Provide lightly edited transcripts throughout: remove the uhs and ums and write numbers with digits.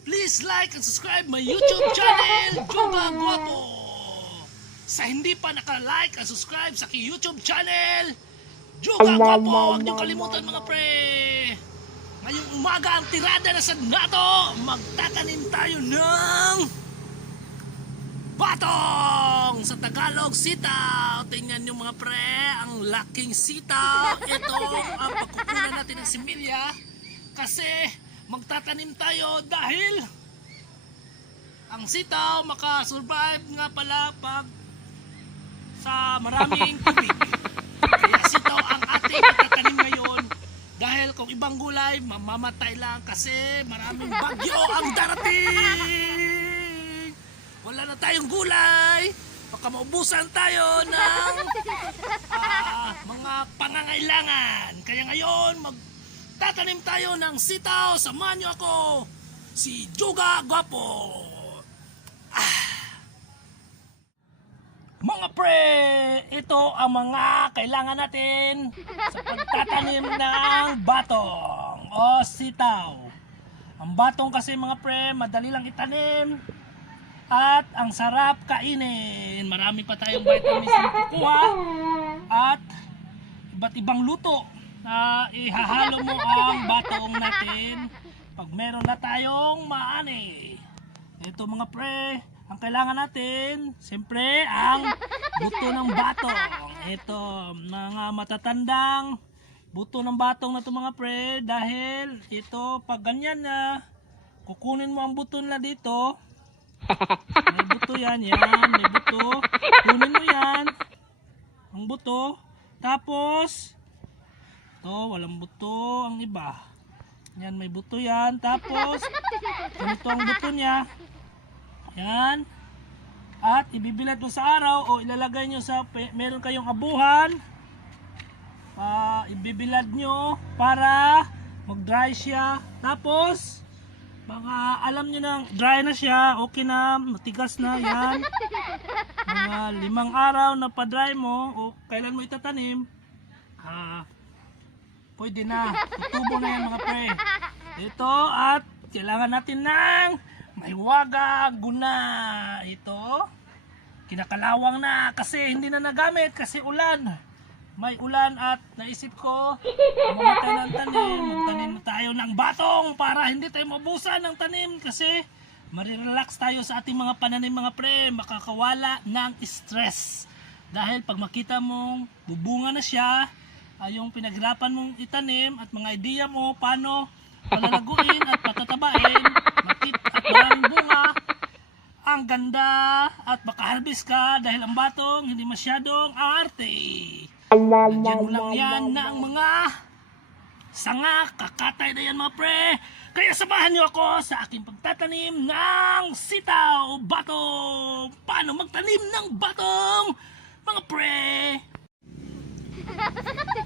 Please like and subscribe my YouTube channel, Juga Guapo. Sa hindi pa naka-like and subscribe sa aking YouTube channel, Juga Guapo, huwag niyong kalimutan mga pre. Ngayong umaga ang tirada na sa NATO, magtatanim tayo ng batong! Sa Tagalog, sitaw. Tingnan nyo mga pre, ang laking sitaw. Ito ang pagkukunan natin ng similya. Kasi magtatanim tayo dahil ang sitaw makasurvive nga pala pag sa maraming tubig. Kaya sitaw ang ating itatanim ngayon. Dahil kung ibang gulay, mamamatay lang kasi maraming bagyo ang darating. Wala na tayong gulay. Baka maubusan tayo ng mga pangangailangan. Kaya ngayon, magtatanim tayo ng sitaw. Samahan niyo ako, si Juga Guapo. Mga pre, ito ang mga kailangan natin sa pagtatanim ng batong o sitaw. Ang batong kasi mga pre, madali lang itanim at ang sarap kainin. Marami pa tayong vitamins na kukuha at iba't ibang luto na ihahalo mo ang batong natin pag meron na tayong maani. Ito mga pre, ang kailangan natin, siyempre, ang buto ng batong. Ito, mga matatandang buto ng batong na ito mga pre, dahil ito, pag ganyan na, kukunin mo ang buto na dito, may buto yan, may buto, kunin mo yan, ang buto, tapos, ito, walang buto, ang iba, yan, may buto yan, tapos, ganito ang buto niya, yan. At ibibilad mo sa araw o ilalagay nyo sa, meron kayong abuhan. Ibibilad nyo para mag-dry siya. Tapos, mga alam nyo na dry na siya, okay na, matigas na yan. Mga 5 araw na pa-dry mo o kailan mo itatanim, pwede na. Tutubo na yan mga pre. Ito at kailangan natin ng may waga, guna. Ito, kinakalawang na kasi hindi na nagamit kasi ulan. May ulan at naisip ko, mamatay ng tanim. Magtanim tayo ng batong para hindi tayo mabusan ng tanim kasi marirelax tayo sa ating mga pananim mga pre. Makakawala ng stress. Dahil pag makita mong bubunga na siya, yung pinaghirapan mong itanim at mga idea mo paano palalaguin at patatabain, at maraming bunga, ang ganda at makaharvest ka dahil ang batong hindi masyadong arte. Nandiyan mo lang yan na ang mga sanga, kakatay na yan mga pre. Kaya samahan niyo ako sa aking pagtatanim ng sitaw, batong. Paano magtanim ng batong mga pre?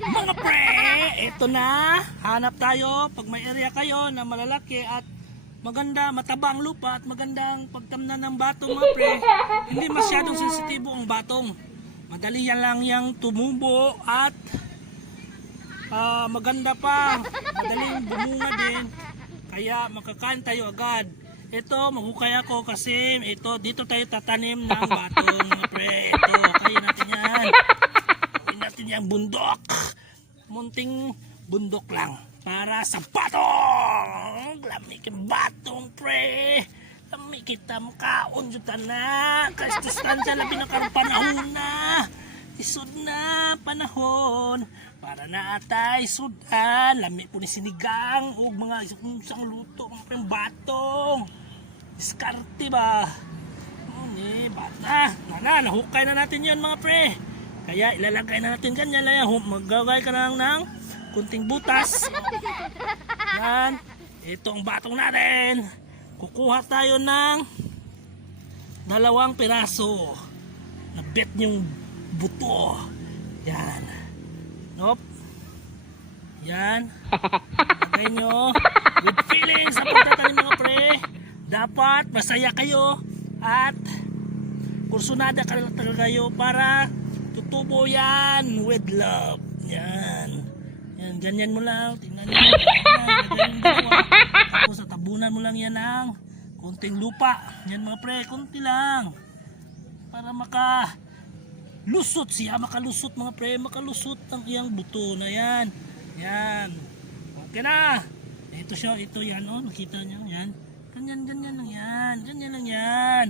Mga pre, ito na, hanap tayo pag may area kayo na malalaki at maganda, matabang lupa at magandang pagtamnan ng batong mga pre. Hindi masyadong sensitibo ang batong, madali yan lang yung tumubo at maganda pa, madaling bumunga din, kaya makakain tayo agad. Ito, maghukay ako kasi ito, dito tayo tatanim ng batong mga pre. Ito, kaya natin yan. Natin yung bundok, munting bundok lang para sa batong. Lamig yung batong pre, lamig kita makaon jutan na kasi distansya labi na karong panahon na isod na panahon para na atay sudan lamig po ni sinigang o mga isang luto ng batong diskarte ba bata nahukay na natin yun mga pre. Kaya ilalagay na natin ganyan lang yan. Maggagay ka lang ng kunting butas. Yan. Ito ang batong natin. Kukuha tayo ng 2 piraso. Nabit yung buto. Yan. Nope. Yan. Lagay nyo. With feelings sa pagtatanim mga pre. Dapat masaya kayo. At kursunada kayo para tutubo yan with love. Yan. Yan, ganyan mo lang. Tingnan nyo. Tapos tabunan mo lang yan ng konting lupa. Yan mga pre, konti lang. Para makalusot siya, makalusot mga pre, makalusot ang iyang buto na yan. Yan. Okay na. Ito siya, ito yan, oh, nakita niyo yan. Ganyan lang yan. Ganyan lang yan.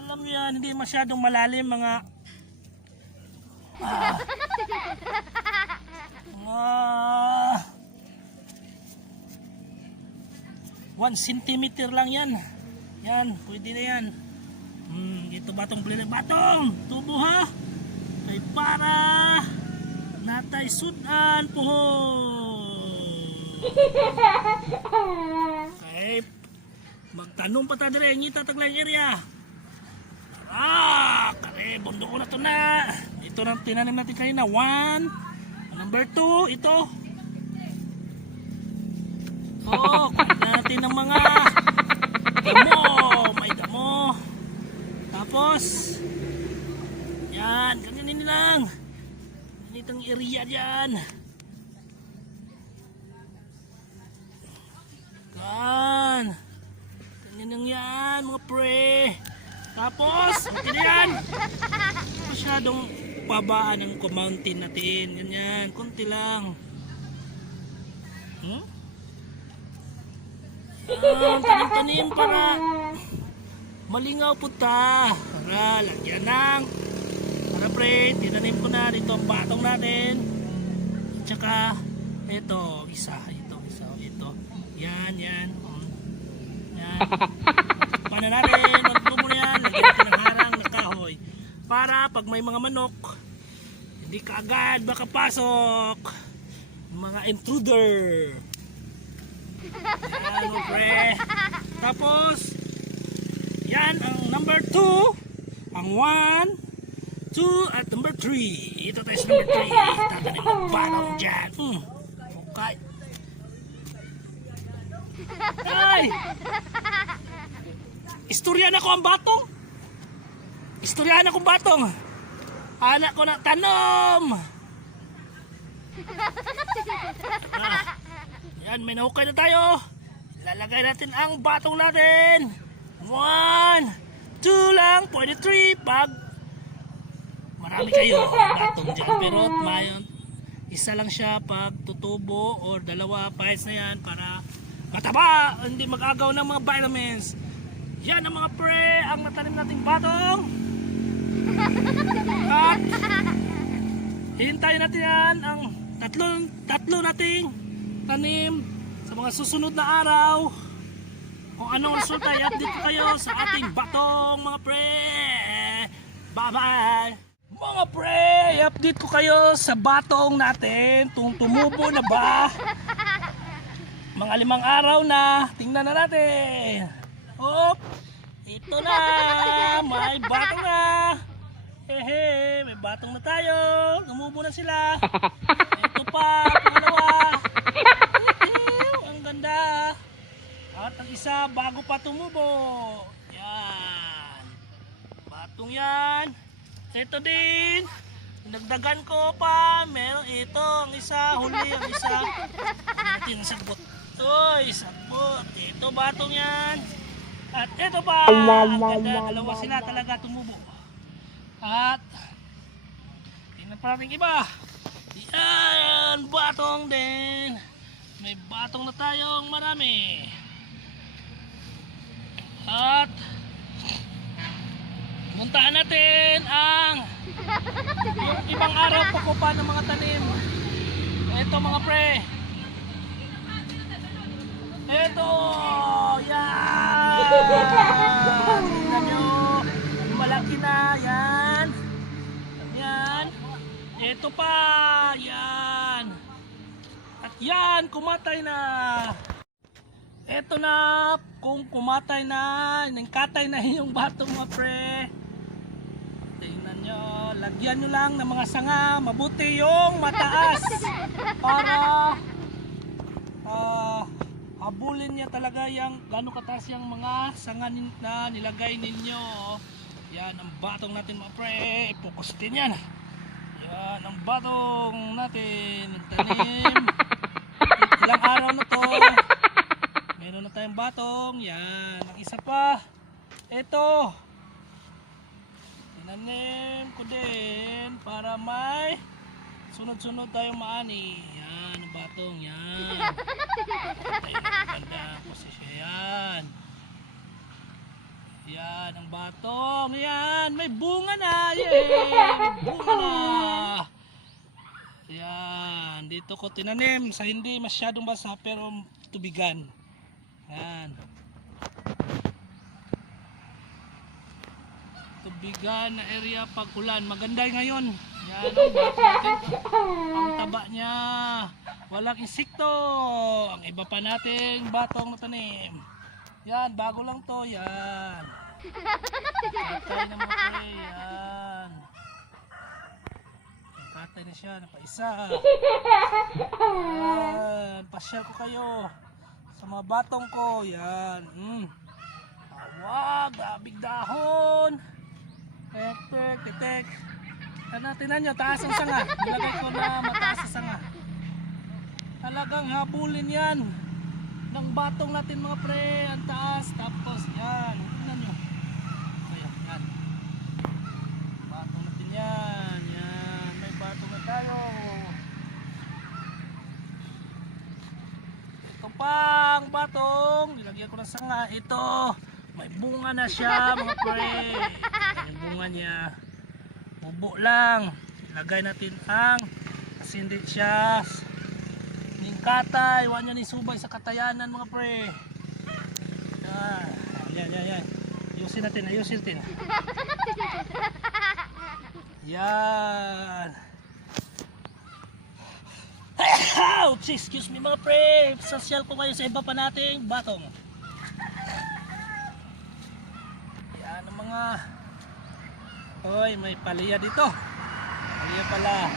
Alam niyo yan, hindi masyadong malalim mga 1 centimeter lang yan. Yan, pwede na yan. Ito batong batong tubo ha. Ay para natay sudan puho. Okay. Magtanong pa ta dire ngita taglay area. Kare bundok ko na to na. Ito na tinanim natin kanina. 1. Number 2, ito. Kunin natin ng mga damo. May damo. Tapos, yan, ganyanin lang. Ganitong area dyan. Ganyan lang yan, mga pre. Tapos, okay na yan. Masyadong pabaan ng mountain natin. Ganyan, konti lang. Tanim-tanim para malingaw po ta. Para lagyan ng para pre, tinanim ko na dito ang batong natin. At saka, ito. Yan. Yan. Paano natin? Magpupo na yan. Lagyan natin ng harang na kahoy. Para pag may mga manok, hindi ka agad makapasok. Mga intruder. Yan, pre. Tapos, yan ang number 2. Ang 1, 2, at number 3. Ito tayo sa number 3. Tatanim ng batong dyan. Okay. Ay! Istorya na ko ang batong. Istorya na kong batong. Anak ko na tanom. Yan, may nahukay na tayo. Lalagay natin ang batong natin. 1, 2 lang, pwede 3 pag marami kayo batong dyan. Pero mayon, isa lang siya pag tutubo or dalawa, pahes na yan para mataba, hindi mag-agaw ng mga vitamins. Yan ang mga pre, ang natanim nating batong. At hintayin natin yan ang tatlo nating tanim sa mga susunod na araw. Kung anong resulta, i-update ko kayo sa ating batong mga pre. Bye bye mga pre, i-update ko kayo sa batong natin. Tumubo na ba? Mga 5 araw na. Tingnan na natin. Ito na, may batong na. May batong na tayo. Tumubo na sila. Ito pa, pangalawa. Ang ganda. At ang isa bago pa tumubo. Yan. Batong yan. Ito din. Nagdagan ko pa. Meron ito. Ang isa, huli ang isa. Ito yung sagbot. Sagbot. Ito batong yan. At ito pa. Ang ganda. Dalawa sila talaga tumubo. At tingnan pa natin iba. Yan, batong din. May batong na tayong marami. At puntahan natin ang yung ibang araw pa ko pa ng mga tanim. Ito mga pre. Ito. Yan. Tingnan nyo. Malaki na. Yan. Yan. Ito pa. Yan. At yan. Kumatay na. Ito na. Kung kumatay na. Nangkatay na yung bato mga pre. Tingnan nyo. Lagyan nyo lang ng mga sanga. Mabuti yung mataas. Para habulin niya talaga yung gano'ng kataas yung mga sanga na nilagay ninyo. Yan ang batong natin mga pre. Focus din yan. Yan ang batong natin. Tanim. Ilang araw na to. Meron Meron na tayong batong. Yan. Ang isa pa. Ito. Tinanim ko din para may sunod-sunod tayong maani. Yan. Ang batong. Yan. Tayo na ganda. Posisyon. Yan. Yan. Ang batong. Yan. May bunga na. Yay! May bunga na. Yan, dito ko tinanim sa hindi masyadong basa pero tubigan. Yan. Tubigan na area pag ulan. Maganda ngayon. Yan ang bato natin. Ang taba niya. Walang insekto. Ang iba pa nating batong natanim. Yan, bago lang to. Yan. Patay na mga pre. Yan. Katay na siya, napaisa. Yan, pasyal ko kayo sa mga batong ko. Yan. Awag, abig dahon. Tek. Tinan nyo, taas ang sanga. Nilagay ko na mataas ang sanga. Talagang habulin yan ng batong natin mga pre. Ang taas, tapos yan. Tinan nyo. Ayan, yan. Batong natin yan. Yan, may batong na tayo. Ito pang batong. Nilagyan ko ng sanga. Ito, may bunga na siya mga pre. Yung bunga niya. Bubo lang. Ilagay natin ang kasi hindi siya ningkatay. Huwag nyo ni subay sa katayanan mga pre. Yan. Ayusin natin. Yan. Ouch! Excuse me mga pre. Sasyal ko kayo sa iba pa nating batong. Yan ang mga oy, may palya dito. Palya pala.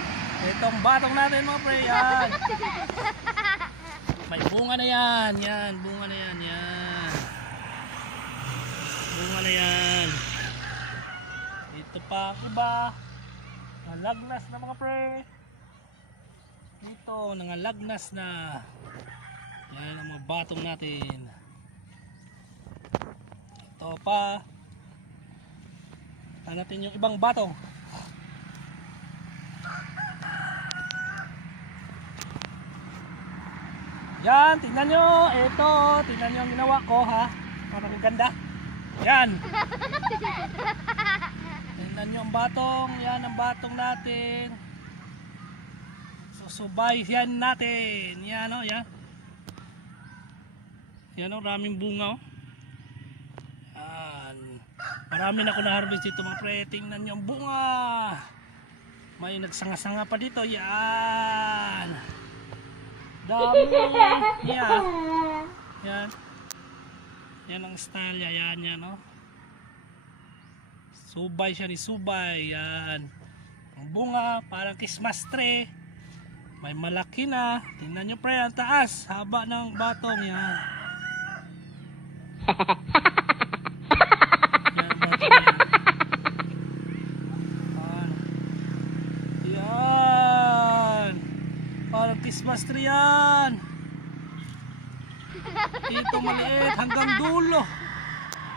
Itong batong natin mga pre. Yan. May bunga na yan. Yan. Bunga na yan. Ito pa iba. Nalagnas na mga pre. Dito. Nangalagnas na. Yan ang mga batong natin. Ito pa. Natin yung ibang batong. Yan, tingnan nyo. Ito, tingnan nyo ang ginawa ko ha. Parang ganda. Yan. Tingnan nyo ang batong. Yan ang batong natin. Susubay yan natin. Yan o, yan. Yan o, raming bunga o. Marami na ako na-harvest dito mga pre. Tingnan nyo ang bunga. May nagsanga-sanga pa dito. Yan. Dami. Yan. Yan ang style. Yan oh. Subay siya ni subay. Yan. Ang bunga parang Christmas tree. May malaki na. Tingnan nyo pre. Ang taas. Haba ng batong. Yan. Christmas tree yan. Ito maliit hanggang dulo.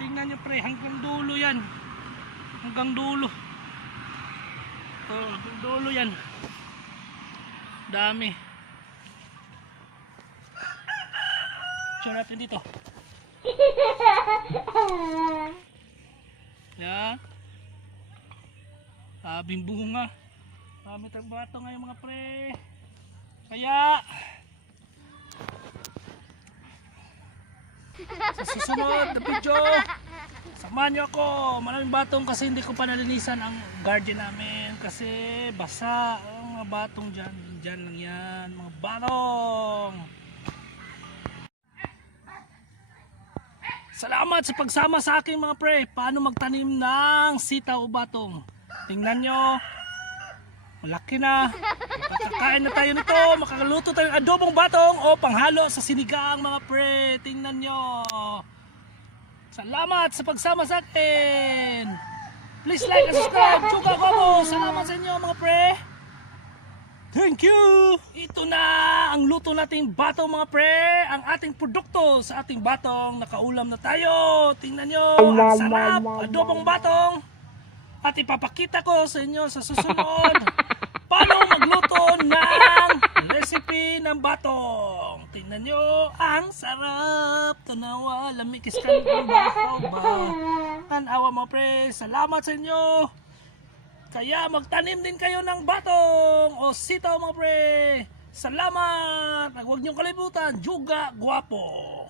Tingnan nyo pre, hanggang dulo yan. Hanggang dulo. Hanggang dulo yan. Dami. Show natin dito. Yan. Sabing bunga. Dami tayong bato ngayon mga pre. Kaya sa susunod na video samahan nyo ako. Maraming batong kasi hindi ko pa nalinisan ang garden namin kasi basa ang mga batong dyan lang yan mga batong. Salamat sa pagsama sa akin mga pre. Paano magtanim ng sitaw o batong. Tingnan nyo, malaki na. Makakain na tayo nito. Makakaluto tayo ng adobong batong o panghalo sa sinigang mga pre. Tingnan nyo. Salamat sa pagsama sa akin. Please like and subscribe. Tsuga ko. Salamat sa inyo mga pre. Thank you. Ito na ang luto nating batong mga pre, ang ating produkto sa ating batong. Nakaulam na tayo. Tingnan nyo, ang sarap, adobong batong. At ipapakita ko sa inyo sa susunod paano magluto ng recipe ng batong. Tingnan nyo, ang sarap. Tanawa, lamikis ka ng bahaw ba. Tanawa mga pre, salamat sa inyo. Kaya magtanim din kayo ng batong o sitaw mga pre. Salamat! Huwag niyong kalimutan, juga guwapo!